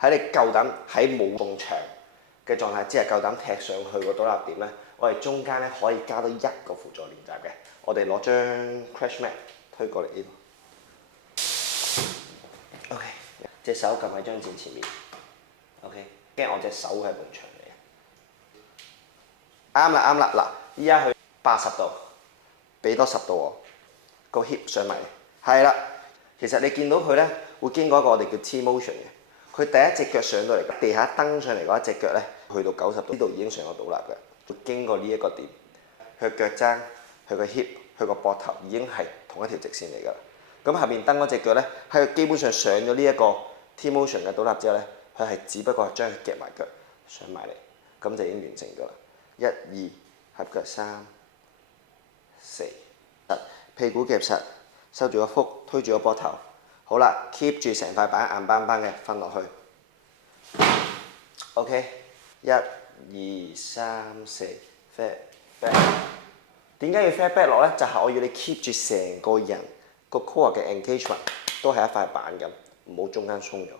喺你夠膽喺冇埲牆嘅狀態之下夠膽踢上去個倒立點咧，我哋中間咧可以加多一個輔助練習嘅。我哋攞張 crash mat 推過嚟呢度。OK， 隻手撳喺張墊前面。OK， 驚我隻手係埲牆嚟嘅。啱啦啱啦，嗱，依家去80度，俾多10度我，個 hip 上埋嚟。係啦，其實你見到佢咧會經過一個我哋叫 T motion 嘅。佢第一隻腳上到嚟，地下蹬上嚟嗰一隻腳咧，去到90度，呢度已經上咗倒立嘅，會經過呢一個點，佢腳踭、佢個 hip、佢個膊頭已經係同一條直線嚟㗎啦。咁下邊蹬嗰隻腳咧，喺基本上上咗呢一個 T motion 嘅倒立之後咧，佢係只不過係將佢夾埋腳上埋嚟，咁就已經完成㗎啦。1、2，合腳3、4，屁股夾實，收住個腹，推住個膊頭。好啦 ，keep 住成塊板硬邦邦嘅瞓落去。OK， 1、2、3、4 ，fat back。點解要 fat back 落咧？就係我要你 keep 住成個人個 core 嘅 engagement 都係一塊板咁，唔好中間鬆咗。